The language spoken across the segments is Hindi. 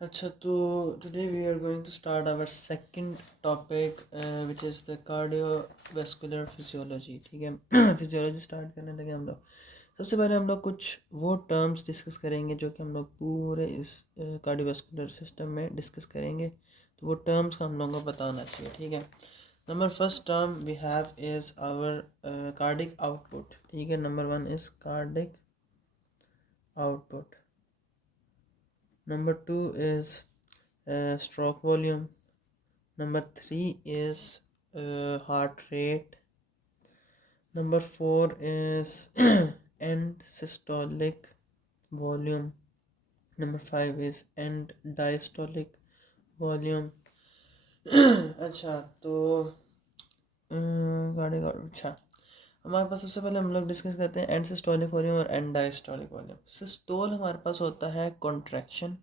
अच्छा, तो today we are going to start our second topic which is the cardiovascular physiology. ठीक है फिजियोलॉजी स्टार्ट करने लगे हम लोग। सबसे पहले हम लोग कुछ वो टर्म्स डिस्कस करेंगे जो कि हम लोग पूरे इस कार्डियोवास्कुलर सिस्टम में डिस्कस करेंगे। तो वो टर्म्स का हम लोगों को पता होना चाहिए। ठीक है, number first term we have is our cardiac output. ठीक है, number one is cardiac output. Number two is stroke volume. Number three is heart rate. Number four is end systolic volume. Number five is end diastolic volume. अच्छा, तो गाड़ी अच्छा, हमारे पास सबसे पहले हम लोग डिस्कस करते हैं एंड सिस्टोलिक वॉल्यूम और एंड डायस्टोलिक वॉल्यूम। सिस्टोल हमारे पास होता है कॉन्ट्रैक्शन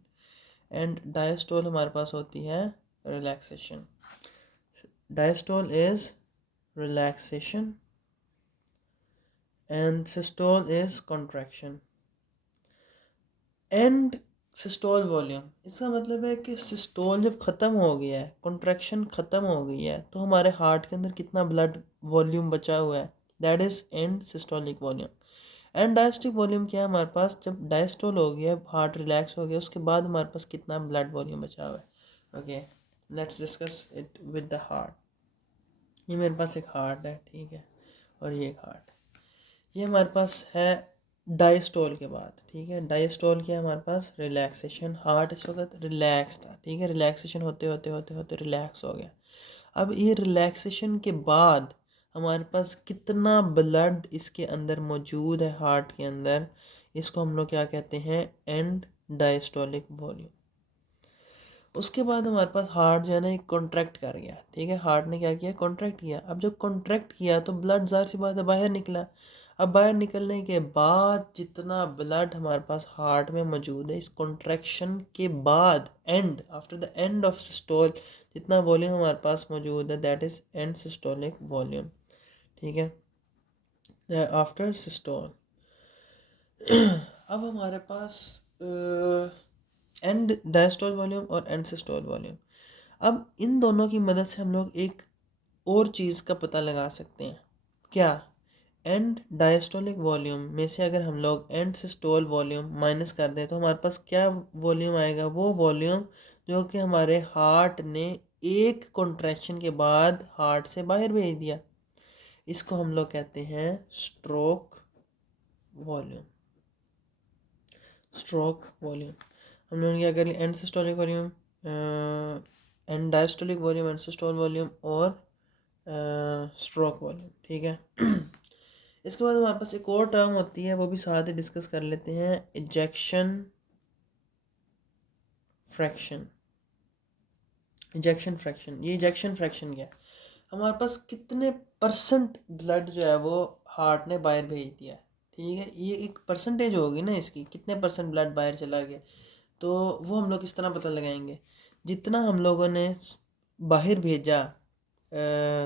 एंड डायस्टोल हमारे पास होती है relaxation. Diastole is relaxation and systole is contraction. And systole volume, इसका मतलब है कि सिस्टोल जब ख़त्म हो गया है, कॉन्ट्रैक्शन ख़त्म हो गई है, तो हमारे हार्ट के अंदर कितना ब्लड वॉल्यूम बचा हुआ है, that is and systolic volume. And diastolic volume क्या है हमारे पास, जब डायस्टोल हो गया, हार्ट रिलैक्स हो गया, उसके बाद हमारे पास कितना ब्लड वॉल्यूम बचा हुआ है। Okay, let's discuss it with the heart. ये मेरे पास एक हार्ट है, ठीक है, और ये एक हार्ट। ये हमारे पास है डायस्टोल के बाद। ठीक है, डायस्टोल क्या है हमारे पास, रिलैक्सेशन। हार्ट इस वक्त रिलैक्स था, ठीक है, रिलैक्सेशन होते होते होते होते रिलैक्स हो गया। अब ये रिलैक्सेशन के बाद हमारे पास कितना ब्लड इसके अंदर मौजूद है, हार्ट के अंदर, इसको हम लोग क्या कहते हैं, एंड डायस्टोलिक वॉल्यूम। उसके बाद हमारे पास हार्ट जो है ना, एक कॉन्ट्रैक्ट कर गया। ठीक है, हार्ट ने क्या किया, कॉन्ट्रैक्ट किया। अब जब कॉन्ट्रैक्ट किया तो ब्लड ज़ाहिर सी बात है बाहर निकला। अब बाहर निकलने के बाद जितना ब्लड हमारे पास हार्ट में मौजूद है, इस कॉन्ट्रैक्शन के बाद, and after the end of systole, जितना वॉल्यूम हमारे पास मौजूद है, that is and systolic volume. ठीक है, आफ्टर सिस्टोल अब हमारे पास एंड डायस्टोल वॉल्यूम और एंड सिस्टोल वॉल्यूम। अब इन दोनों की मदद से हम लोग एक और चीज़ का पता लगा सकते हैं। क्या, एंड डायस्टोलिक वॉल्यूम में से अगर हम लोग एंड सिस्टोल वॉल्यूम माइनस कर दें तो हमारे पास क्या वॉल्यूम आएगा, वो वॉल्यूम जो कि हमारे हार्ट ने एक कॉन्ट्रैक्शन के बाद हार्ट से बाहर भेज दिया। इसको हम लोग कहते हैं स्ट्रोक वॉल्यूम। स्ट्रोक वॉल्यूम हम लोगों ने क्या कर लिया, and systolic volume, and diastolic volume, and systole volume और स्ट्रोक वॉल्यूम। ठीक है इसके बाद हमारे पास एक और टर्म होती है, वो भी साथ ही डिस्कस कर लेते हैं, इजेक्शन फ्रैक्शन। इजेक्शन फ्रैक्शन, ये इजेक्शन फ्रैक्शन क्या है, हमारे पास कितने परसेंट ब्लड जो है वो हार्ट ने बाहर भेज दिया है। ठीक है, ये एक परसेंटेज होगी ना इसकी, कितने परसेंट ब्लड बाहर चला गया, तो वो हम लोग किस तरह पता लगाएंगे, जितना हम लोगों ने बाहर भेजा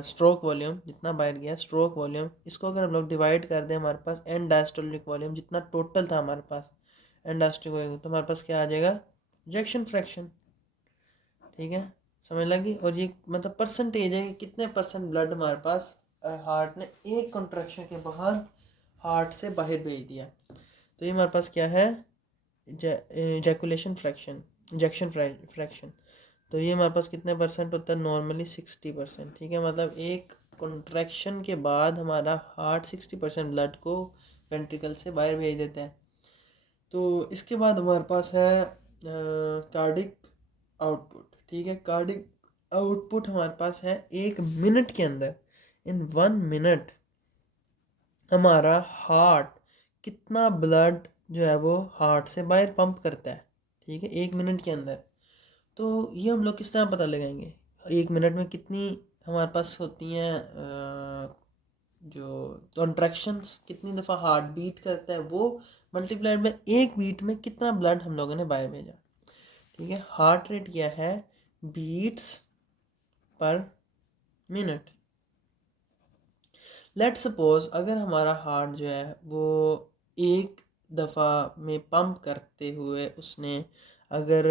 स्ट्रोक वॉल्यूम, जितना बाहर गया स्ट्रोक वॉल्यूम, इसको अगर हम लोग डिवाइड कर दें हमारे पास एंड डायस्टोलिक वॉल्यूम, जितना टोटल था हमारे पास एंड डायस्टोलिक वॉल्यूम, तो हमारे पास क्या आ जाएगा, इजेक्शन फ्रैक्शन। ठीक है, समझ लगी। और ये मतलब परसेंटेज है कि कितने परसेंट ब्लड हमारे पास हार्ट ने एक कॉन्ट्रैक्शन के बाद हार्ट से बाहर भेज दिया। तो ये हमारे पास क्या है, इजैकुलेशन फ्रैक्शन, इजेक्शन फ्रैक्शन। तो ये हमारे पास कितने परसेंट होता है, नॉर्मली 60%। ठीक है, मतलब एक कॉन्ट्रैक्शन के बाद हमारा हार्ट 60% ब्लड को वेंट्रिकल से बाहर भेज देता है। तो इसके बाद हमारे पास है कार्डिक आउटपुट। ठीक है, कार्डिक आउटपुट हमारे पास है 1 मिनट के अंदर, इन 1 मिनट हमारा हार्ट कितना ब्लड जो है वो हार्ट से बाहर पंप करता है। ठीक है, 1 मिनट के अंदर। तो ये हम लोग किस तरह पता लगाएंगे, 1 मिनट में कितनी हमारे पास होती हैं जो कॉन्ट्रैक्शंस, कितनी दफ़ा हार्ट बीट करता है, वो मल्टीप्लाइड में 1 बीट में कितना ब्लड हम लोगों ने बाहर भेजा। ठीक है, हार्ट रेट क्या है, बीट्स पर मिनट। लेट सपोज अगर हमारा हार्ट जो है वो एक दफ़ा में पंप करते हुए उसने अगर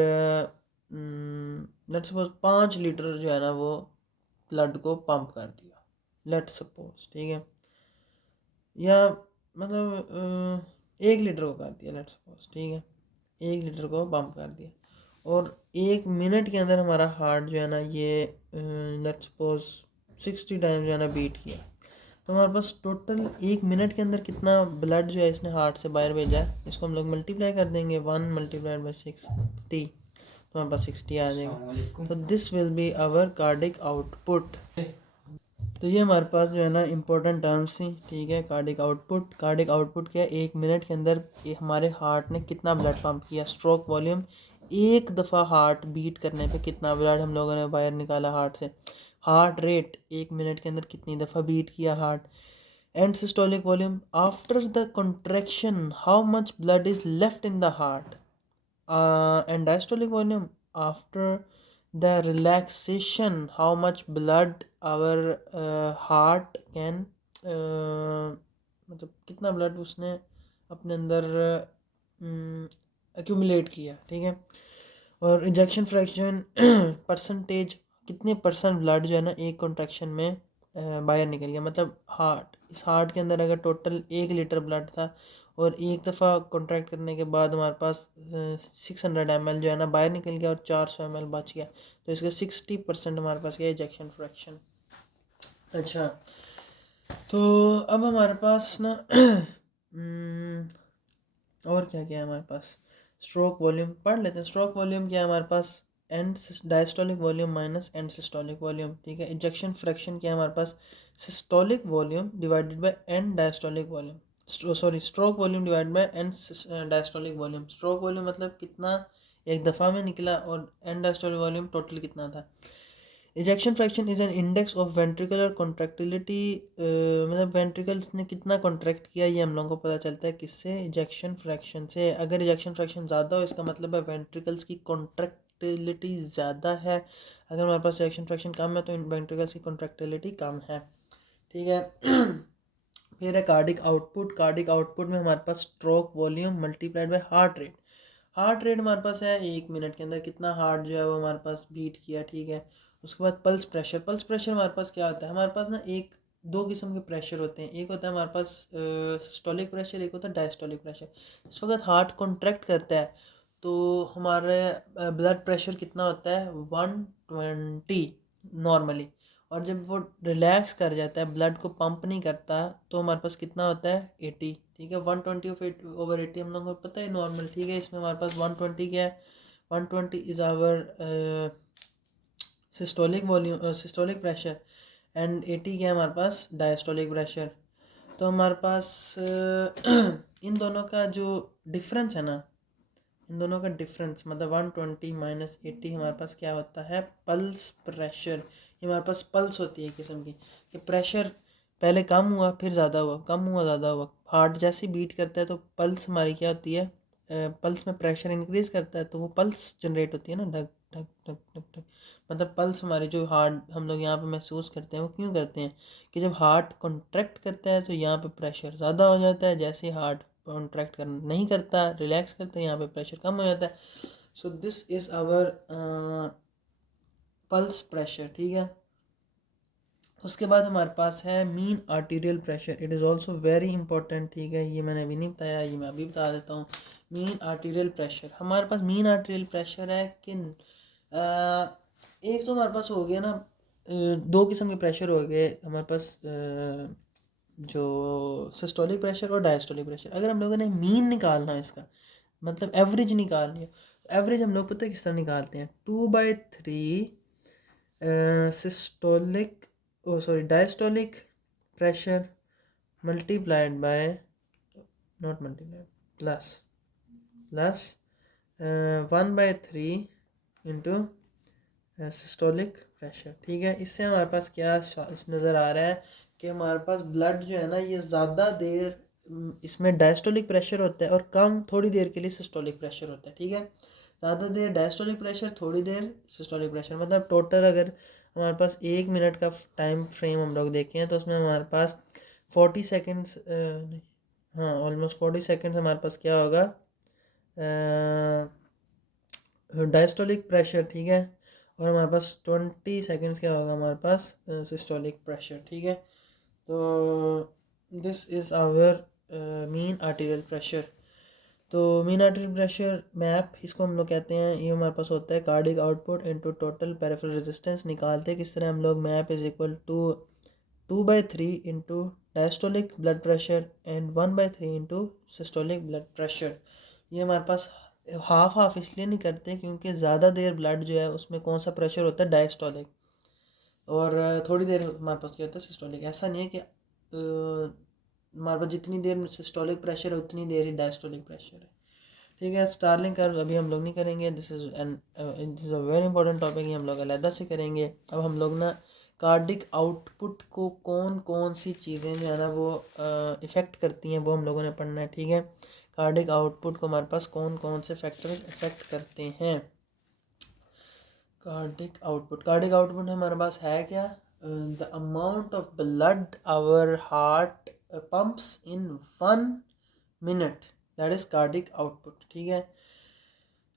लेट्स सपोज 5 लीटर जो है ना वो ब्लड को पंप कर दिया, लेट्स सपोज, ठीक है, या मतलब 1 लीटर को कर दिया लेट्स सपोज, ठीक है, 1 लीटर को पंप कर दिया और 1 मिनट के अंदर हमारा हार्ट जो है ना ये लेट्स सपोज 60 टाइम जो है ना बीट किया, तो हमारे पास टोटल 1 मिनट के अंदर कितना ब्लड जो है इसने हार्ट से बाहर भेजा है, इसको हम लोग मल्टीप्लाई कर देंगे 1 × 60, तो हमारे पास 60 आ जाएगा। तो this will be our cardiac output. तो ये हमारे पास जो है ना इम्पोर्टेंट टर्म्स थी, ठीक है। कार्डिक आउटपुट, कार्डिक आउटपुट क्या है, 1 मिनट के अंदर हमारे हार्ट ने कितना ब्लड पंप किया। स्ट्रोक वॉल्यूम, एक दफ़ा हार्ट बीट करने पे कितना ब्लड हम लोगों ने बाहर निकाला हार्ट से। हार्ट रेट, 1 मिनट के अंदर कितनी दफ़ा बीट किया heart. And systolic volume, after the contraction how much blood is left in the heart. And diastolic volume, after the relaxation how much blood our heart can मतलब कितना ब्लड उसने अपने अंदर एक्यूमुलेट किया, ठीक है। और इंजेक्शन फ्रैक्शन परसेंटेज, कितने परसेंट ब्लड जो है ना एक कॉन्ट्रैक्शन में बाहर निकल गया। मतलब इस हार्ट के अंदर अगर टोटल 1 लीटर ब्लड था और एक दफ़ा कॉन्ट्रैक्ट करने के बाद हमारे पास 600 ml जो है ना बाहर निकल गया और 400 ml बच गया, तो इसका 60% हमारे पास गया इंजेक्शन फ्रैक्शन। अच्छा, तो अब हमारे पास ना और क्या क्या है हमारे पास। स्ट्रोक वॉल्यूम पढ़ लेते हैं। स्ट्रोक वॉल्यूम क्या है हमारे पास, end diastolic volume minus end systolic volume, ठीक है। इंजेक्शन फ्रैक्शन क्या है हमारे पास, systolic volume divided by end diastolic volume, stroke volume divided by end diastolic volume. Stroke volume मतलब कितना एक दफ़ा में निकला और एंड डायस्टोलिक वॉल्यूम टोटल कितना था। Ejection fraction is an index of ventricular contractility, मतलब वेंट्रिकल्स ने कितना कॉन्ट्रैक्ट किया ये हम लोगों को पता चलता है किससे, इजेक्शन फ्रैक्शन से। अगर इजेक्शन फ्रैक्शन ज़्यादा हो इसका मतलब है वेंट्रिकल्स की कॉन्ट्रैक्टिलिटी ज़्यादा है। अगर हमारे पास इजेक्शन फ्रैक्शन कम है तो वेंट्रिकल्स की कॉन्ट्रैक्टिलिटी कम है, ठीक है। फिर है कार्डिक आउटपुट। कार्डिक आउटपुट में हमारे पास stroke volume multiplied by heart rate. Heart rate हमारे पास है 1 मिनट के अंदर कितना हार्ट जो है वो हमारे पास बीट किया, ठीक है। उसके बाद पल्स प्रेशर। पल्स प्रेशर हमारे पास क्या होता है, हमारे पास ना एक दो किस्म के प्रेशर होते हैं। एक होता है हमारे पास सिस्टोलिक प्रेशर, एक होता है डायस्टोलिक प्रेशर। इस वक्त हार्ट कॉन्ट्रैक्ट करता है तो हमारे ब्लड प्रेशर कितना होता है 120 नॉर्मली, और जब वो रिलैक्स कर जाता है ब्लड को पंप नहीं करता तो हमारे पास कितना होता है 80, ठीक है। 120/80 हम लोगों को पता है नॉर्मल, ठीक है। इसमें हमारे पास 120 क्या है, 120 is our systolic volume, systolic pressure, and 80 क्या है हमारे पास डायस्टोलिक प्रेशर। तो हमारे पास इन दोनों का जो डिफरेंस है ना, इन दोनों का डिफरेंस मतलब 120 माइनस 80 हमारे पास क्या होता है पल्स प्रेशर। ये हमारे पास पल्स होती है किस्म की, कि प्रेशर पहले कम हुआ फिर ज़्यादा हुआ, कम हुआ ज़्यादा हुआ। हार्ट जैसे बीट करता है तो पल्स हमारी क्या होती है, पल्स में प्रेशर इंक्रीज करता है तो वो पल्स जनरेट होती है ना, धक धक धक धक धक। मतलब पल्स हमारी जो हार्ट हम लोग यहाँ पे महसूस करते हैं वो क्यों करते हैं, कि जब हार्ट कॉन्ट्रैक्ट करता है तो यहाँ पे प्रेशर ज़्यादा हो जाता है, जैसे ही हार्ट कॉन्ट्रैक्ट कर नहीं करता रिलैक्स करता है यहाँ पे प्रेशर कम हो जाता है। So this is our pulse pressure, ठीक है। उसके बाद हमारे पास है mean arterial pressure. It is also very important, ठीक है। ये मैंने अभी नहीं बताया, ये मैं अभी बता देता हूँ। मीन आर्टीरियल प्रेशर, हमारे पास मीन आर्टीरियल प्रेशर है कि एक तो हमारे पास हो गया ना, दो किस्म के प्रेशर हो गए हमारे पास, जो सिस्टोलिक प्रेशर और डायस्टोलिक प्रेशर। अगर हम लोगों ने मीन निकालना है इसका मतलब एवरेज निकालनी है, एवरेज हम लोग पता है किस तरह निकालते हैं, 2/3 systolic diastolic pressure multiplied by, not multiplied, plus 1/3 into systolic pressure, ठीक है। इससे हमारे पास क्या नज़र आ रहा है कि हमारे पास ब्लड जो है ना ये ज़्यादा देर इसमें डायस्टोलिक प्रेशर होता है और कम थोड़ी देर के लिए सिस्टोलिक प्रेशर होता है, ठीक है। ज़्यादा देर डायस्टोलिक प्रेशर, थोड़ी देर सिस्टोलिक प्रेशर। मतलब टोटल अगर हमारे पास 1 मिनट का टाइम फ्रेम हम लोग देखें तो उसमें हमारे पास 40 सेकेंड्स, हाँ ऑलमोस्ट 40 सेकेंड्स हमारे पास क्या होगा, डायस्टोलिक प्रेशर, ठीक है, और हमारे पास 20 सेकेंड्स क्या होगा हमारे पास सिस्टोलिक प्रेशर, ठीक है। तो this is our mean arterial pressure. तो मीन आर्टरी प्रेशर मैप इसको हम लोग कहते हैं, ये हमारे पास होता है cardiac output into total peripheral resistance. निकालते हैं किस तरह हम लोग, MAP is equal to 2/3 into diastolic blood pressure and 1/3 into systolic blood pressure. ये हमारे पास हाफ हाफ इसलिए नहीं करते क्योंकि ज़्यादा देर ब्लड जो है उसमें कौन सा प्रेशर होता है, डायस्टोलिक, और थोड़ी देर हमारे पास क्या होता है, सिस्टोलिक। ऐसा नहीं है कि हमारे पास जितनी देर सिस्टोलिक प्रेशर है उतनी देर ही डायस्टोलिक प्रेशर है, ठीक है। स्टार्लिंग कर्व अभी हम लोग नहीं करेंगे, this is a very important topic, ये हम लोग अलग से करेंगे। अब हम लोग ना कार्डिक आउटपुट को कौन कौन सी चीज़ें जो है ना वो इफ़ेक्ट करती हैं वो हम लोगों ने पढ़ना है, ठीक है। कार्डिक आउटपुट को हमारे पास कौन कौन से फैक्टर्स इफ़ेक्ट करते हैं। कार्डिक आउटपुट हमारे पास है क्या, the amount of blood our heart pumps in 1 minute, that is cardiac output, ठीक है।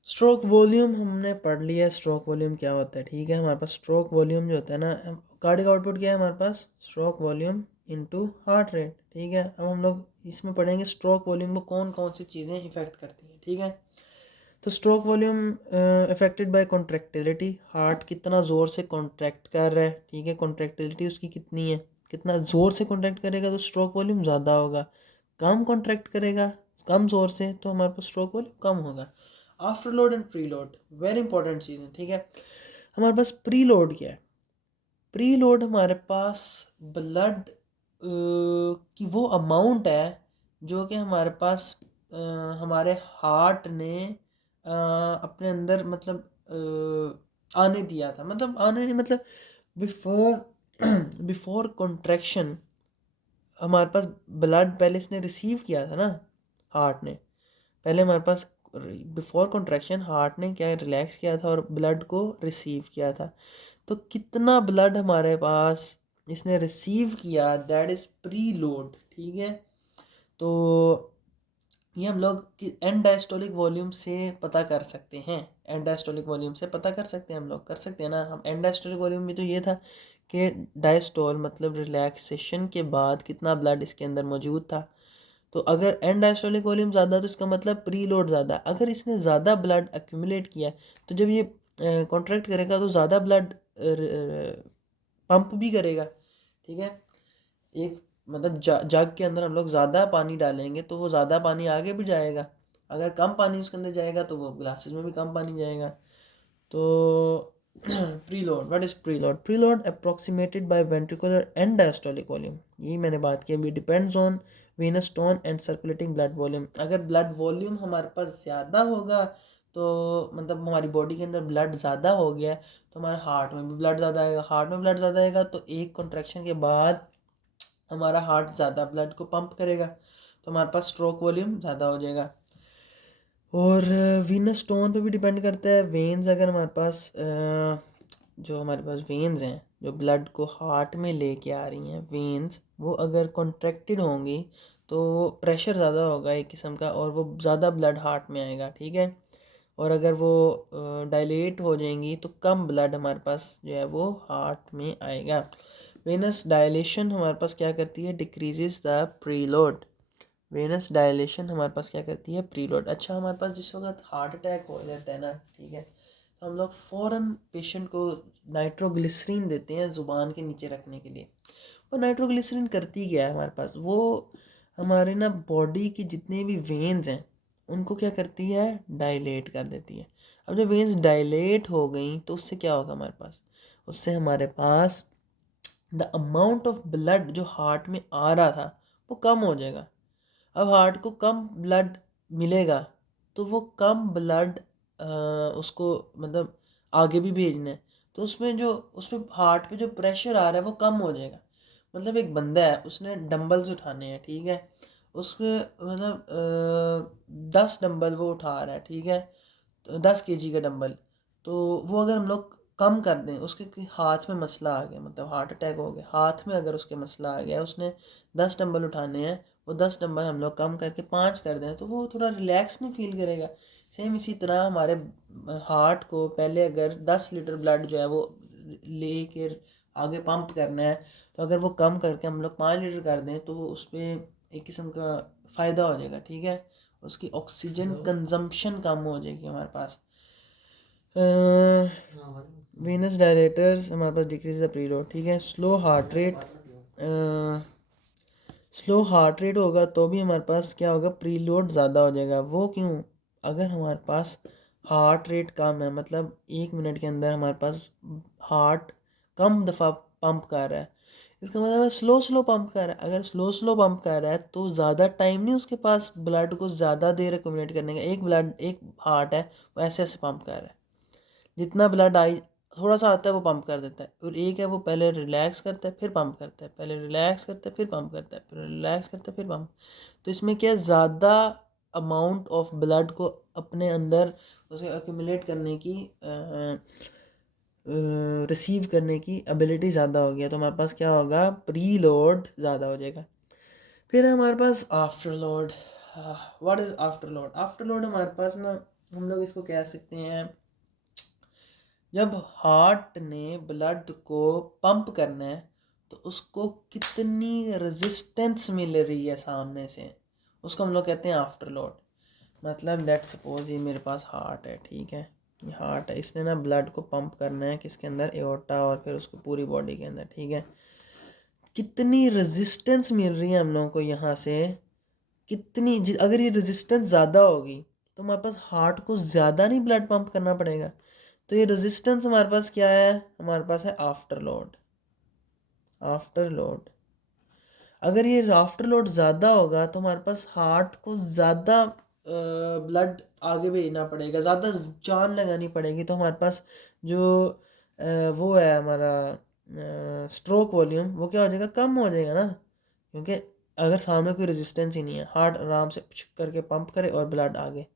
स्ट्रोक वॉल्यूम हमने पढ़ लिया, स्ट्रोक वॉल्यूम क्या होता है, ठीक है। हमारे पास स्ट्रोक वॉल्यूम जो होता है ना, कार्डिक आउटपुट क्या है हमारे पास, stroke volume into heart rate, ठीक है। अब हम लोग इसमें पढ़ेंगे स्ट्रोक वॉल्यूम को कौन कौन सी चीज़ें इफ़ेक्ट करती हैं, ठीक है। तो stroke volume affected by contractility, heart कितना ज़ोर से कॉन्ट्रैक्ट कर रहा है, ठीक है, कॉन्ट्रैक्टिलिटी उसकी कितनी है, कितना ज़ोर से कॉन्ट्रैक्ट करेगा तो स्ट्रोक वॉल्यूम ज़्यादा होगा, कम कॉन्ट्रैक्ट करेगा कम ज़ोर से तो हमारे पास स्ट्रोक वॉल्यूम कम होगा। Afterload and preload very important चीज़ है, ठीक है। हमारे पास प्री लोड क्या है, प्री लोड हमारे पास ब्लड की वो अमाउंट है जो कि हमारे पास हमारे हार्ट ने अपने अंदर मतलब आने दिया था, मतलब आने नहीं मतलब बिफोर बिफोर कॉन्ट्रैक्शन हमारे पास ब्लड पहले इसने रिसीव किया था ना, हार्ट ने पहले हमारे पास बिफोर कॉन्ट्रैक्शन हार्ट ने क्या रिलैक्स किया था और ब्लड को रिसीव किया था। तो कितना ब्लड हमारे पास इसने रिसीव किया, दैट इज़ प्री लोड, ठीक है। तो ये हम लोग कि एंड डायस्टोलिक वॉल्यूम से पता कर सकते हैं, एंड डायस्टोलिक वॉल्यूम से पता कर सकते हैं, हम लोग कर सकते हैं ना। हम एंड डायस्टोलिक वॉल्यूम में तो ये था कि डायस्टोल मतलब रिलैक्सेशन के बाद कितना ब्लड इसके अंदर मौजूद था। तो अगर एंड डायस्टोलिक वॉल्यूम ज़्यादा तो इसका मतलब प्री लोड ज़्यादा। अगर इसने ज़्यादा ब्लड एक्यूमुलेट किया तो जब ये कॉन्ट्रैक्ट करेगा तो ज़्यादा ब्लड पंप भी करेगा, ठीक है। एक मतलब जग के अंदर हम लोग ज़्यादा पानी डालेंगे तो वो ज़्यादा पानी आगे भी जाएगा, अगर कम पानी उसके अंदर जाएगा तो वो ग्लासेस में भी कम पानी जाएगा। तो preload, what is preload, preload approximated by ventricular end diastolic volume, यही मैंने बात की अभी, depends on venous tone and circulating blood volume. अगर ब्लड वॉल्यूम हमारे पास ज़्यादा होगा तो मतलब हमारी बॉडी के अंदर ब्लड ज़्यादा हो गया तो हमारे हार्ट में भी ब्लड ज़्यादा आएगा, हार्ट में ब्लड ज़्यादा आएगा तो एक कॉन्ट्रैक्शन के बाद हमारा हार्ट ज़्यादा ब्लड को पंप करेगा तो हमारे पास स्ट्रोक वॉल्यूम ज़्यादा हो जाएगा। और वीनस स्टोन पे भी डिपेंड करता है, वेन्स अगर हमारे पास जो हमारे पास वेन्स हैं जो ब्लड को हार्ट में लेके आ रही हैं वेन्स, वो अगर कॉन्ट्रैक्टेड होंगी तो प्रेशर ज़्यादा होगा एक किस्म का और वो ज़्यादा ब्लड हार्ट में आएगा, ठीक है। और अगर वो डायलेट हो जाएंगी तो कम ब्लड हमारे पास जो है वो हार्ट में आएगा। वेनस डायलेशन हमारे पास क्या करती है, decreases the preload. Venous dilation हमारे पास क्या करती है, प्रीलोड। अच्छा, हमारे पास जिस वक्त हार्ट अटैक हो जाता है ना, ठीक है, तो हम लोग फ़ौरन पेशेंट को नाइट्रोग्लिसरीन देते हैं ज़ुबान के नीचे रखने के लिए। और नाइट्रोग्लिसरीन करती क्या है हमारे पास, वो हमारे ना बॉडी की जितने भी वेन्स हैं उनको क्या करती है, डायलेट कर देती है। अब जब वेन्स डायलेट हो गई तो उससे क्या होगा हमारे पास, उससे हमारे पास द अमाउंट ऑफ ब्लड जो हार्ट में आ रहा था वो कम हो जाएगा। अब हार्ट को कम ब्लड मिलेगा तो वो कम ब्लड उसको मतलब आगे भी भेजना है तो उसमें हार्ट पे जो प्रेशर आ रहा है वो कम हो जाएगा। मतलब एक बंदा है उसने डंबल्स उठाने हैं, ठीक है, उसके मतलब 10 डंबल वो उठा रहा है, ठीक है, तो 10 kg का डंबल, तो वो अगर हम लोग कम कर दें उसके हाथ में मसला आ गया, मतलब हार्ट अटैक हो गया, हाथ में अगर उसके मसला आ गया, उसने 10 डंबल उठाने हैं, वो 10 डंबल हम लोग कम करके 5 कर दें तो वो थोड़ा रिलैक्स नहीं फील करेगा। सेम इसी तरह हमारे हार्ट को पहले अगर 10 लीटर ब्लड जो है वो लेके आगे पंप करना है, तो अगर वो कम करके हम लोग 5 लीटर कर दें तो उस पर एक किस्म का फ़ायदा हो जाएगा, ठीक है। उसकी ऑक्सीजन कंजम्पशन कम हो जाएगी हमारे पास। वेनस डायलेटर्स हमारे पास डिक्रीज द प्रीलोड, ठीक है। स्लो हार्ट रेट होगा तो भी हमारे पास क्या होगा, प्रीलोड ज़्यादा हो जाएगा। वो क्यों? अगर हमारे पास हार्ट रेट कम है, मतलब 1 मिनट के अंदर हमारे पास हार्ट कम दफ़ा पंप कर रहा है, इसका मतलब है स्लो स्लो पंप कर रहा है। अगर स्लो स्लो पंप कर रहा है तो ज़्यादा टाइम नहीं उसके पास ब्लड को ज़्यादा देर एक्यूमुलेट करने का। एक हार्ट है वो ऐसे ऐसे पंप कर रहा है, जितना ब्लड आई थोड़ा सा आता है वो पंप कर देता है, और एक है वो पहले रिलैक्स करता है फिर पंप करता है, पहले रिलैक्स करता है फिर पंप करता है, फिर रिलैक्स करता है फिर पंप। तो इसमें क्या, ज़्यादा अमाउंट ऑफ ब्लड को अपने अंदर उसे एक्यूमुलेट करने की, रिसीव करने की एबिलिटी ज़्यादा हो गया, तो हमारे पास क्या होगा, प्री लोड ज़्यादा हो जाएगा। फिर हमारे पास afterload. What is afterload? Afterload हमारे पास ना, हम लोग इसको कह सकते हैं, जब हार्ट ने ब्लड को पंप करना है तो उसको कितनी रेजिस्टेंस मिल रही है सामने से, उसको हम लोग कहते हैं आफ्टर लोड। मतलब लेट्स सपोज ये मेरे पास हार्ट है, ठीक है, ये हार्ट है, इसने ना ब्लड को पंप करना है किसके अंदर, एओर्टा, और फिर उसको पूरी बॉडी के अंदर, ठीक है। कितनी रेजिस्टेंस मिल रही है हम लोगों को यहाँ से, अगर ये रेजिस्टेंस ज़्यादा होगी तो हमारे पास हार्ट को ज़्यादा नहीं ब्लड पंप करना पड़ेगा। तो ये रेजिस्टेंस हमारे पास क्या है, हमारे पास है आफ्टर लोड। आफ्टर लोड, अगर ये आफ्टर लोड ज़्यादा होगा तो हमारे पास हार्ट को ज़्यादा ब्लड आगे भेजना पड़ेगा, ज़्यादा जान लगानी पड़ेगी, तो हमारे पास जो वो है हमारा स्ट्रोक वॉल्यूम, वो क्या हो जाएगा, कम हो जाएगा ना। क्योंकि अगर सामने कोई रेजिस्टेंस ही नहीं है, हार्ट आराम से करके पंप करे और ब्लड आगे,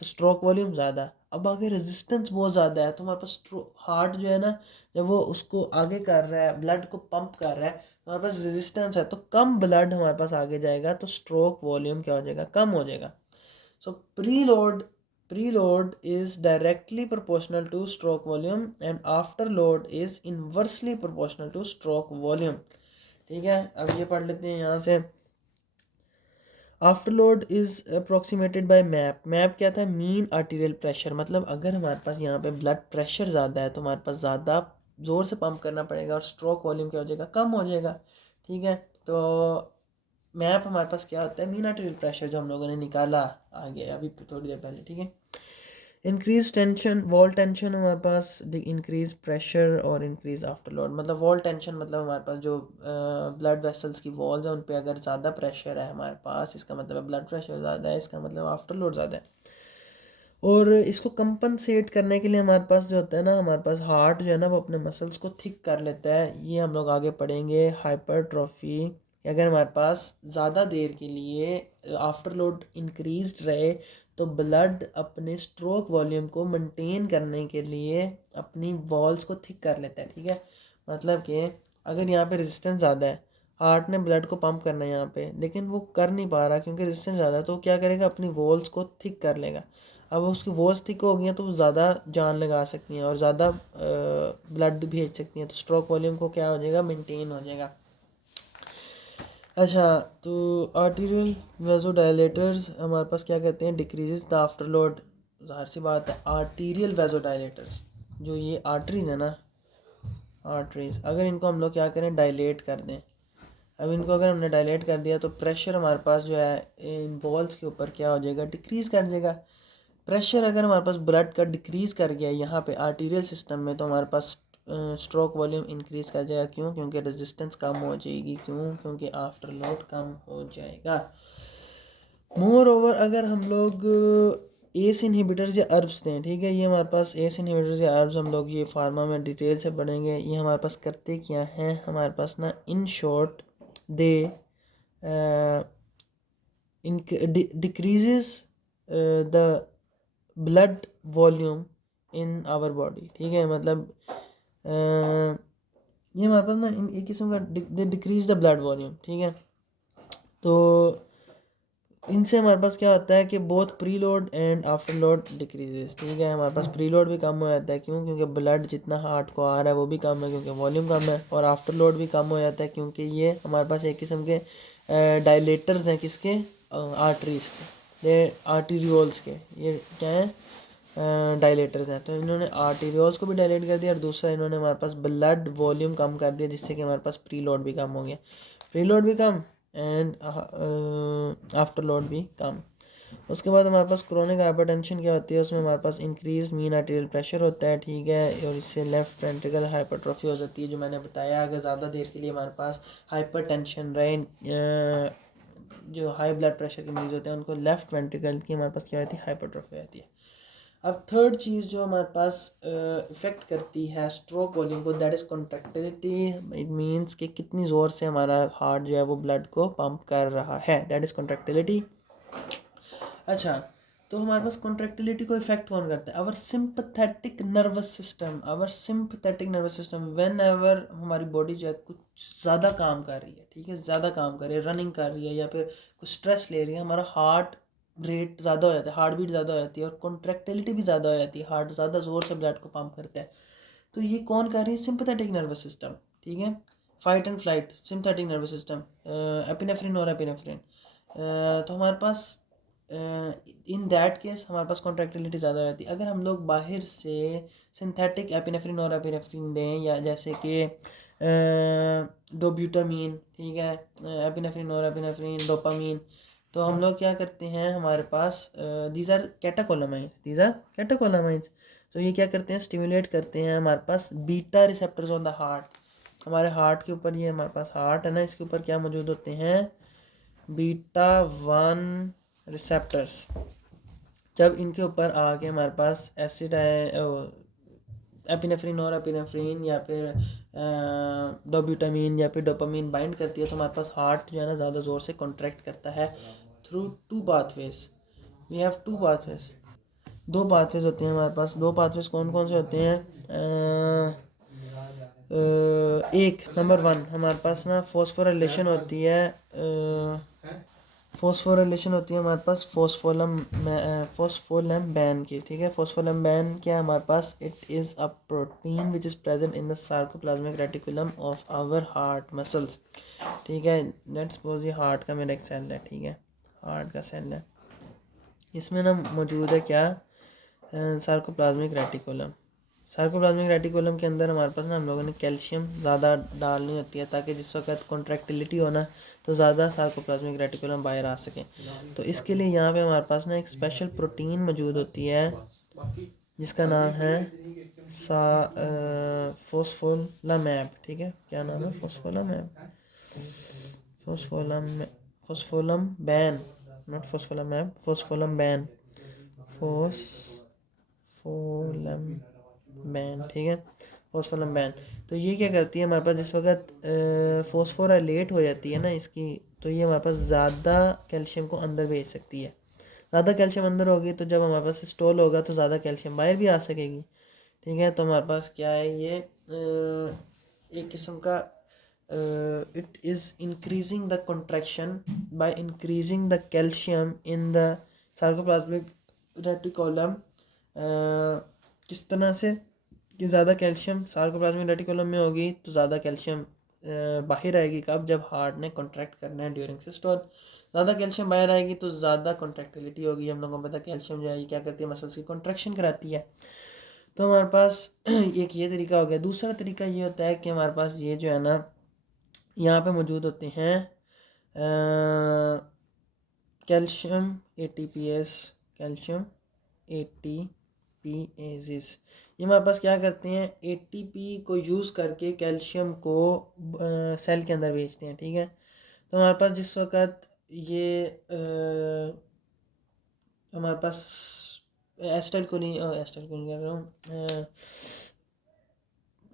तो स्ट्रोक वॉल्यूम ज़्यादा। अब आगे रेजिस्टेंस बहुत ज़्यादा है तो हमारे पास हार्ट जो है ना, जब वो उसको आगे कर रहा है, ब्लड को पंप कर रहा है, हमारे पास रेजिस्टेंस है तो कम ब्लड हमारे पास आगे जाएगा, तो स्ट्रोक वॉल्यूम क्या हो जाएगा, कम हो जाएगा। सो preload is directly proportional to stroke volume and afterload is inversely proportional to stroke volume, ठीक है। अब ये पढ़ लेते हैं यहाँ से। Afterload is approximated by MAP क्या था, मीन आर्टीरियल प्रेशर। मतलब अगर हमारे पास यहाँ पे ब्लड प्रेशर ज़्यादा है तो हमारे पास ज़्यादा ज़ोर से पंप करना पड़ेगा और स्ट्रोक वॉल्यूम क्या हो जाएगा, कम हो जाएगा, ठीक है। तो मैप हमारे पास क्या होता है, मीन आर्टीरियल प्रेशर, जो हम लोगों ने निकाला आगे अभी थोड़ी देर पहले, ठीक है। इंक्रीज टेंशन, वॉल टेंशन हमारे पास इंक्रीज प्रेशर और इंक्रीज आफ्टर लोड। मतलब वॉल टेंशन मतलब हमारे पास जो ब्लड वेसल्स की वॉल्स हैं उन पे अगर ज़्यादा प्रेशर है हमारे पास, इसका मतलब ब्लड प्रेशर ज़्यादा है, इसका मतलब आफ्टर लोड ज़्यादा है। और इसको कंपनसेट करने के लिए हमारे पास जो होता है ना, हमारे पास हार्ट जो है ना वो अपने मसल्स को थिक कर लेता है। ये हम लोग आगे पढ़ेंगे, हाइपरट्रॉफी। अगर हमारे पास ज़्यादा देर के लिए आफ्टर लोड इंक्रीज रहे तो ब्लड अपने स्ट्रोक वॉल्यूम को मेंटेन करने के लिए अपनी वॉल्स को थिक कर लेता है, ठीक है। मतलब कि अगर यहाँ पे रेजिस्टेंस ज़्यादा है, हार्ट ने ब्लड को पंप करना है यहाँ पे, लेकिन वो कर नहीं पा रहा क्योंकि रेजिस्टेंस ज़्यादा है, तो क्या करेगा, अपनी वॉल्स को थिक कर लेगा। अब उसकी वॉल्स थिक हो गई हैं तो वो ज़्यादा जान लगा सकती हैं और ज़्यादा ब्लड भेज सकती हैं, तो स्ट्रोक वॉल्यूम को क्या हो जाएगा, मेंटेन हो जाएगा। अच्छा, तो आर्टीरियल वेजोडाइलेटर्स हमारे पास क्या कहते हैं, डिक्रीजेस द आफ्टर लोड। ज़ाहिर सी बात है, आर्टीरियल वेजोडाइलेटर्स, जो ये आर्टरीज है ना, आर्टरीज, अगर इनको हम लोग क्या करें, डायलेट कर दें। अब इनको अगर हमने डायलेट कर दिया तो प्रेशर हमारे पास जो है इन वॉल्स के ऊपर क्या हो जाएगा, डिक्रीज़ कर जाएगा। प्रेशर अगर हमारे पास ब्लड का डिक्रीज़ कर गया यहाँ पे आर्टीरियल सिस्टम में, तो हमारे पास स्ट्रोक वॉल्यूम इंक्रीज़ कर जाएगा। क्यों? क्योंकि रेजिस्टेंस कम हो जाएगी। क्यों? क्योंकि आफ्टर लोड कम हो जाएगा। मोर ओवर अगर हम लोग एस इनहिबिटर्स या अर्ब्स दें, ठीक है, ये हमारे पास एस इनहिबिटर्स या अर्ब्स हम लोग ये फार्मा में डिटेल से पढ़ेंगे। ये हमारे पास करते क्या हैं, हमारे पास ना in short they decreases the blood volume in our body, ठीक है। मतलब ये हमारे पास ना एक किस्म का डिक्रीज द ब्लड वॉल्यूम, ठीक है। तो इनसे हमारे पास क्या होता है कि both pre load and after load decreases, ठीक है। हमारे पास प्री लोड भी कम हो जाता है, क्यों? क्योंकि ब्लड जितना हार्ट को आ रहा है वो भी कम है क्योंकि वॉल्यूम कम है। और आफ्टर लोड भी कम हो जाता है क्योंकि ये हमारे पास एक किस्म के डायलेटर्स हैं, किसके? आर्टरीज के, ये आर्टीरियोल्स के, ये क्या है? डायलेटर्स हैं। तो इन्होंने आर्टीरियोल्स को भी डायलेट कर दिया और दूसरा इन्होंने हमारे पास ब्लड वॉल्यूम कम कर दिया, जिससे कि हमारे पास प्री लोड भी कम हो गया, प्री लोड भी कम एंड आफ्टर लोड भी कम। उसके बाद हमारे पास क्रोनिक हाइपरटेंशन क्या होती है? उसमें हमारे पास इंक्रीज मीन आर्टेरियल प्रेशर होता है, ठीक है। और इससे लेफ्ट वेंट्रिकल हाइपरट्रोफी हो जाती है, जो मैंने बताया। अगर ज़्यादा देर के लिए हमारे पास हाइपरटेंशन रहे, जो हाई ब्लड प्रेशर के मरीज होते हैं उनको लेफ्ट वेंट्रिकल की हमारे पास क्या होती है? हाइपरट्रोफी होती है। अब थर्ड चीज़ जो हमारे पास इफ़ेक्ट करती है स्ट्रोक वॉल्यूम को, that is contractility. It means कि कितनी ज़ोर से हमारा हार्ट जो है वो ब्लड को पंप कर रहा है, दैट इज़ कॉन्ट्रैक्टिलिटी। अच्छा, तो हमारे पास कॉन्ट्रैक्टिलिटी को इफेक्ट कौन करता है? Our sympathetic nervous system. Our sympathetic nervous system, whenever हमारी बॉडी जो है कुछ ज़्यादा काम कर रही है, ठीक है, ज़्यादा काम कर रही है, रनिंग कर रही है या फिर कुछ स्ट्रेस ले रही है, हमारा हार्ट रेट ज़्यादा हो जाता है, हार्ट बीट ज़्यादा हो जाती है और कॉन्ट्रैक्टिलिटी भी ज़्यादा हो जाती है, हार्ट ज़्यादा ज़ोर से ब्लड को पंप करता है। तो ये कौन कर रही है? सिंपथेटिक नर्वस सिस्टम, ठीक है। Fight and flight, sympathetic nervous system, epinephrine और एपिनेफ्रिन। तो हमारे पास इन दैट केस हमारे पास कॉन्ट्रैक्टिलिटी ज़्यादा हो जाती है। अगर हम लोग बाहर से सिंथेटिक एपिनेफ्रिन और एपिनेफ्रिन दें, या जैसे कि डोब्यूटामीन, ठीक है, एपिनेफ्रिन और एपिनेफ्रिन, डोपामीन, तो हम लोग क्या करते हैं? हमारे पास these are catecholamines, these are catecholamines. तो ये क्या करते हैं? स्टिमुलेट करते हैं हमारे पास beta receptors on the heart. हमारे हार्ट के ऊपर, ये हमारे पास हार्ट है ना, इसके ऊपर क्या मौजूद होते हैं? Beta 1 receptors. जब इनके ऊपर आके हमारे पास एसिड है, एपिनेफ्रिन और एपिनेफ्रिन या फिर डोब्यूटामीन या फिर डोपामीन बाइंड करती है, तो हमारे पास हार्ट जो है ना ज़्यादा ज़ोर से कॉन्ट्रैक्ट करता है through two pathways. We have two pathways, दो पाथवेज होते हैं हमारे पास। दो पाथवेज कौन कौन से होते हैं? एक नंबर 1 हमारे पास ना फॉस्फोरिलेशन होती है, फॉस्फोरिलेशन होती है हमारे पास फोस्फोलैम्बैन की, ठीक है। फोस्फोलैम्बैन क्या है हमारे पास? It is a protein which is present in the sarcoplasmic reticulum of our heart muscles, ठीक है। लेट्स सपोज ये हार्ट का मेरा एक सेल है, ठीक है, हार्ट का सेल है, इसमें ना मौजूद है क्या? Sarcoplasmic reticulum. सार्कोप्लाज्मिक रेटिकुलम के अंदर हमारे पास ना हम लोगों ने कैल्शियम ज़्यादा डालनी होती है, ताकि जिस वक्त कॉन्ट्रैक्टिलिटी हो ना तो ज़्यादा सार्कोप्लाज्मिक रेटिकुलम बाहर आ सके। तो इसके लिए यहाँ पे हमारे पास ना एक स्पेशल प्रोटीन मौजूद होती है जिसका नाम है फोस्फोलामैब, ठीक है। क्या नाम है? फोस्फोलामैब, फोस्फोलम फोस्फोलम बैन, नॉट फोस्फोलामैब, फोस्फोलम बैन, फोस्फोलम बैन, ठीक है, फोस्फोलम बैन। तो ये क्या करती है हमारे पास? जिस वक्त फोस्फोराइलेट हो जाती है ना इसकी, तो ये हमारे पास ज़्यादा कैल्शियम को अंदर भेज सकती है। ज़्यादा कैल्शियम अंदर होगी तो जब हमारे पास स्टॉल होगा तो ज़्यादा कैल्शियम बाहर भी आ सकेगी, ठीक है। तो हमारे पास क्या है? ये एक किस्म का it is increasing the contraction by increasing the calcium in the sarcoplasmic reticulum. किस तरह से? कि ज़्यादा कैल्शियम सार्कोप्लाज्मिक रेटिकुलम में होगी तो ज़्यादा कैल्शियम बाहर आएगी। कब? जब हार्ट ने कॉन्ट्रैक्ट करना है ड्यूरिंग सिस्टोल। ज़्यादा कैल्शियम बाहर आएगी तो ज़्यादा कॉन्ट्रैक्टिलिटी होगी। हम लोगों को पता है कैल्शियम जो है ये क्या करती है? मसल्स की कॉन्ट्रैक्शन कराती है। तो हमारे पास एक ये तरीका हो गया। दूसरा तरीका ये होता है कि हमारे पास ये जो है ना यहाँ पे मौजूद होते हैं कैल्शियम ATPase, कैल्शियम ATPases। ये हमारे पास क्या करते हैं? ATP को यूज़ करके कैल्शियम को सेल के अंदर भेजते हैं, ठीक है। तो हमारे पास जिस वक्त ये हमारे पास एस्टाइल को नहीं कर रहा हूँ,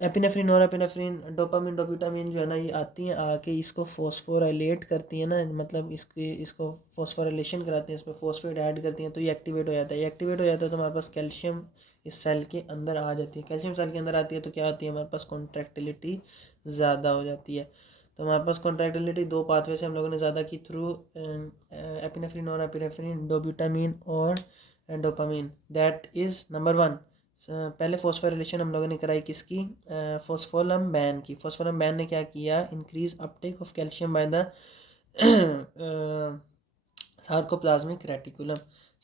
एपिनेफ्रिन और एपिनेफ्रिन, डोपामिन, डोब्यूटामिन जो है ना, ये आती हैं, आके इसको फॉस्फोराइलेट करती है ना, मतलब इसको फॉस्फोराइलेशन कराती हैं, इसमें फॉस्फेट ऐड करती हैं, तो ये एक्टिवेट हो जाता है। ये एक्टिवेट हो जाता है तो हमारे पास कैल्शियम इस सेल के अंदर आ जाती है। कैल्शियम सेल के अंदर आती है तो क्या होती है? हमारे पास कॉन्ट्रैक्टिलिटी ज़्यादा हो जाती है। तो हमारे पास कॉन्ट्रैक्टिलिटी दो पाथवे से हम लोगों ने ज़्यादा की, थ्रू एपिनेफ्रिन और एपिनेफ्रिन, डोब्यूटामीन और डोपामीन। That is number 1। पहले फॉस्फोराइलेशन हम लोगों ने कराई किसकी, फोस्फोलम की। फोस्फोलम ने क्या किया, increase Uptake of calcium by the sarcoplasmic reticulum.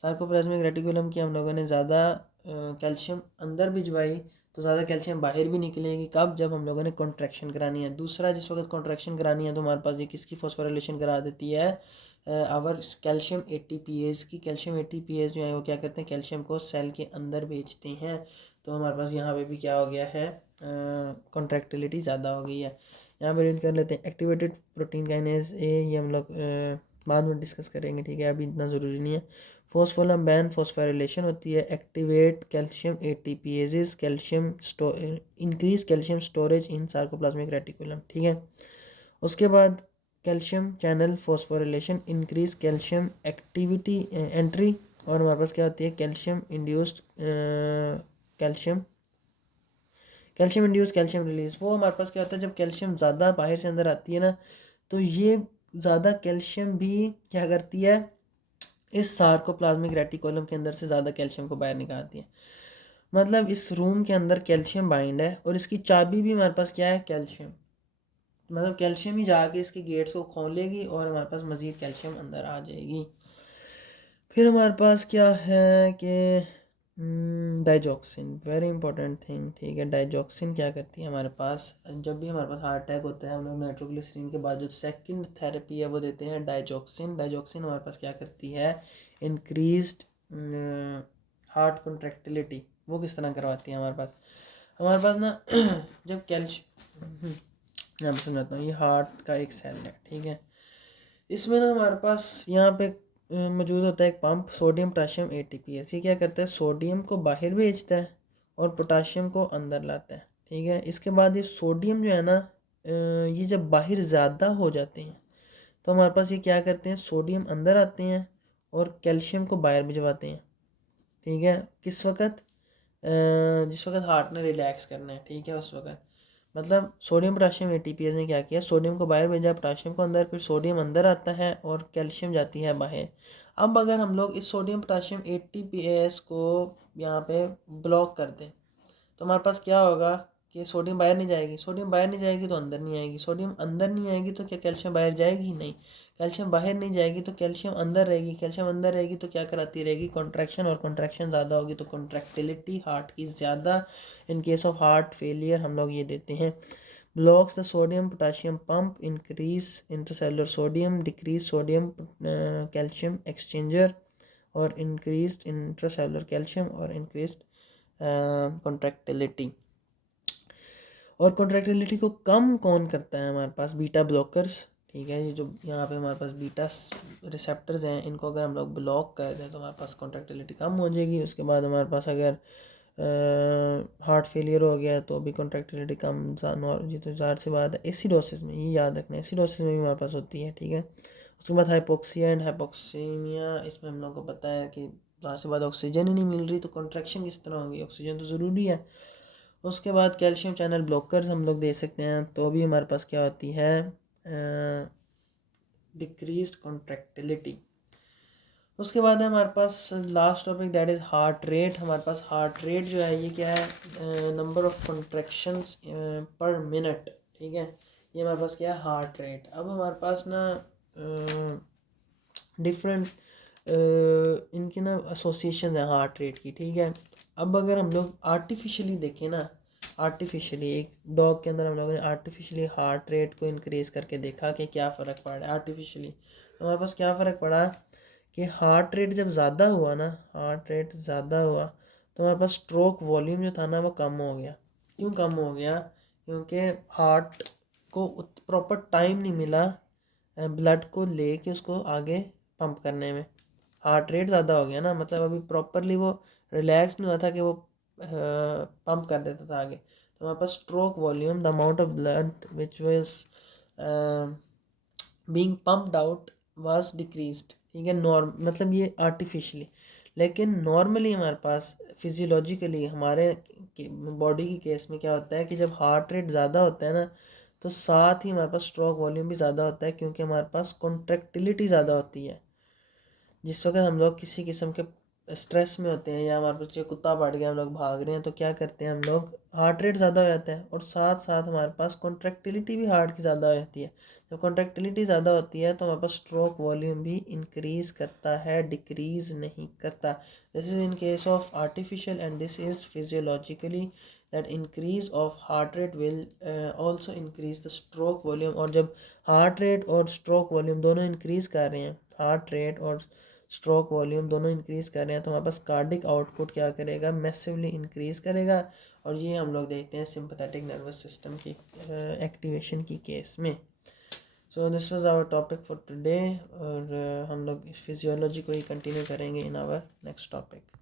Sarcoplasmic reticulum की हम लोगों ने ज़्यादा कैल्शियम अंदर भिजवाई, तो ज़्यादा कैल्शियम बाहर भी निकलेगी। कब, जब हम लोगों ने कॉन्ट्रैक्शन करानी है। दूसरा, जिस वक्त कॉन्ट्रैक्शन करानी है तो हमारे पास ये किसकी फॉस्फोराइलेशन करा देती है, आवर कैल्शियम एटीपीएस की। कैल्शियम एटीपीएस जो है वो क्या करते हैं, कैल्शियम को सेल के अंदर भेजते हैं। तो हमारे पास यहाँ पे भी क्या हो गया है, कॉन्ट्रैक्टिलिटी ज़्यादा हो गई है। यहाँ पे रीड कर लेते हैं, एक्टिवेटेड प्रोटीन काइनेज ए, ये हम लोग बाद में डिस्कस करेंगे, ठीक है, अभी इतना ज़रूरी नहीं है। फोस्फोलम बैन फॉस्फोराइलेशन होती है, activate calcium ATPases, calcium increase calcium storage in sarcoplasmic reticulum, ठीक है। उसके बाद calcium channel phosphorylation increase calcium activity entry, और हमारे पास क्या होती है, calcium induced calcium induced calcium release. वो हमारे पास क्या होता है, जब कैल्शियम ज़्यादा बाहर से अंदर आती है ना, तो ये ज़्यादा कैल्शियम भी क्या करती है, इस सार्कोप्लाज्मिक रेटिकुलम के अंदर से ज़्यादा कैल्शियम को बाहर निकालती है। मतलब इस रूम के अंदर कैल्शियम बाइंड है, और इसकी चाबी भी हमारे पास क्या है, कैल्शियम। मतलब कैल्शियम ही जाके इसके गेट्स को खोलेगी और हमारे पास मज़ीद कैल्शियम अंदर आ जाएगी। फिर हमारे पास क्या है कि डाइजॉक्सिन, वेरी इंपॉर्टेंट थिंग, ठीक है। डाइजॉक्सिन क्या करती है हमारे पास, जब भी हमारे पास हार्ट अटैक होता है, हम लोग नाइट्रोग्लिसरीन के बाद जो सेकंड थेरेपी है वो देते हैं डाइजॉक्सिन। डाइजॉक्सिन हमारे पास क्या करती है, इंक्रीज्ड हार्ट कॉन्ट्रैक्टिलिटी। वो किस तरह करवाती है हमारे पास ना जब कैल्शियम, यहाँ पे समझाता हूँ, ये हार्ट का एक सेल है, ठीक है। इसमें ना हमारे पास यहाँ पे मौजूद होता है एक पंप, सोडियम पोटाशियम एटीपीएस। ये क्या करता है, सोडियम को बाहर भेजता है और पोटाशियम को अंदर लाता है, ठीक है। इसके बाद ये सोडियम जो है ना, ये जब बाहर ज़्यादा हो जाते हैं तो हमारे पास ये क्या करते हैं, सोडियम अंदर आते हैं और कैल्शियम को बाहर भिजवाते हैं, ठीक है। किस वक्त, जिस वक्त हार्ट ने रिलैक्स करना है, ठीक है, उस वक्त। मतलब सोडियम पोटाशियम एटीपीएस ने क्या किया, सोडियम को बाहर भेजा, पोटाशियम को अंदर, फिर सोडियम अंदर आता है और कैल्शियम जाती है बाहर। अब अगर हम लोग इस सोडियम पोटाशियम एटीपीएस को यहाँ पे ब्लॉक कर दें तो हमारे पास क्या होगा कि सोडियम बाहर नहीं जाएगी। सोडियम बाहर नहीं जाएगी तो अंदर नहीं आएगी। सोडियम अंदर नहीं आएगी तो क्या कैल्शियम बाहर जाएगी, नहीं। कैल्शियम बाहर नहीं जाएगी तो कैल्शियम अंदर रहेगी। कैल्शियम अंदर रहेगी तो क्या कराती रहेगी, कॉन्ट्रैक्शन, और कॉन्ट्रैक्शन ज़्यादा होगी तो कॉन्ट्रैक्टिलिटी हार्ट की ज़्यादा। In case of heart failure हम लोग ये देते हैं, blocks the sodium potassium pump, increase intracellular sodium, decrease sodium calcium exchanger, और increased intracellular calcium, और increased contractility। और कॉन्ट्रैक्टिलिटी को कम कौन करता है, हमारे पास बीटा ब्लॉकर्स, ठीक है। ये जो यहाँ पे हमारे पास बीटा रिसेप्टर्स हैं, इनको अगर हम लोग ब्लॉक कर दें तो हमारे पास कॉन्ट्रैक्टिलिटी कम हो जाएगी। उसके बाद हमारे पास अगर हार्ट फेलियर हो गया तो भी कॉन्ट्रैक्टिलिटी कम, ये तो ज़ाहिर सी बात है। एसिडोसिस में, ये याद रखना, एसिडोसिस में भी हमारे पास होती है, ठीक है। उसके बाद हाइपोक्सिया एंड हाइपोक्सीमिया, इसमें हम लोग को पता है कि ज़ाहिर सी बात ऑक्सीजन ही नहीं मिल रही तो कॉन्ट्रैक्शन किस तरह होगी, ऑक्सीजन तो ज़रूरी है। उसके बाद कैल्शियम चैनल ब्लॉकर्स हम लोग दे सकते हैं, तो भी हमारे पास क्या होती है, डिक्रीज्ड कॉन्ट्रैक्टिलिटी। उसके बाद है हमारे पास last topic, that is heart rate. हमारे पास हार्ट रेट जो है ये क्या है, number of contractions per minute, ठीक है। ये हमारे पास क्या है, हार्ट रेट। अब हमारे पास ना डिफरेंट इनके ना एसोसिएशन है हार्ट रेट की, ठीक है। अब अगर हम लोग आर्टिफिशियली देखें ना, आर्टिफिशियली एक डॉग के अंदर हम लोगों ने आर्टिफिशियली हार्ट रेट को इंक्रीज़ करके देखा कि क्या फ़र्क पड़ा है आर्टिफिशियली। तो हमारे पास क्या फ़र्क पड़ा कि हार्ट रेट जब ज़्यादा हुआ ना, हार्ट रेट ज़्यादा हुआ तो हमारे पास स्ट्रोक वॉल्यूम जो था ना वो कम हो गया। क्यों कम हो गया, क्योंकि हार्ट को प्रॉपर टाइम नहीं मिला ब्लड को ले के उसको आगे पंप करने में। हार्ट रेट ज़्यादा हो गया ना, मतलब अभी प्रॉपरली वो रिलैक्स नहीं हुआ था कि वो पंप कर देता था आगे। तो हमारे पास stroke volume, the amount of blood which was being pumped out was decreased, ठीक है। मतलब ये आर्टिफिशियली, लेकिन नॉर्मली हमारे पास फिजियोलॉजिकली हमारे बॉडी की केस में क्या होता है कि जब हार्ट रेट ज़्यादा होता है ना तो साथ ही हमारे पास स्ट्रोक वॉल्यूम भी ज़्यादा होता है, क्योंकि हमारे पास कॉन्ट्रैक्टिलिटी ज़्यादा होती है। जिस वक्त हम लोग किसी किस्म के स्ट्रेस में होते हैं या हमारे पास जो कुत्ता बढ़ गया, हम लोग भाग रहे हैं, तो क्या करते हैं हम लोग, हार्ट रेट ज़्यादा हो जाता है और साथ साथ हमारे पास कॉन्ट्रैक्टिलिटी भी हार्ट की ज़्यादा हो जाती है। जब कॉन्ट्रैक्टिलिटी ज़्यादा होती है तो हमारे पास स्ट्रोक वॉल्यूम भी इंक्रीज़ करता है, डिक्रीज़ नहीं करता। This is in case of artificial and this is physiologically, that increase of heart rate will also increase the stroke volume. और जब हार्ट रेट और स्ट्रोक वॉल्यूम दोनों इंक्रीज़ कर रहे हैं, हार्ट रेट और स्ट्रोक वॉल्यूम दोनों इंक्रीज़ कर रहे हैं, तो हमारे पास कार्डिक आउटपुट क्या करेगा, मैसिवली इंक्रीज़ करेगा। और ये हम लोग देखते हैं सिंपैथेटिक नर्वस सिस्टम की एक्टिवेशन की केस में। So this was our topic for today, और हम लोग फिजियोलॉजी को ही कंटिन्यू करेंगे इन आवर नेक्स्ट टॉपिक।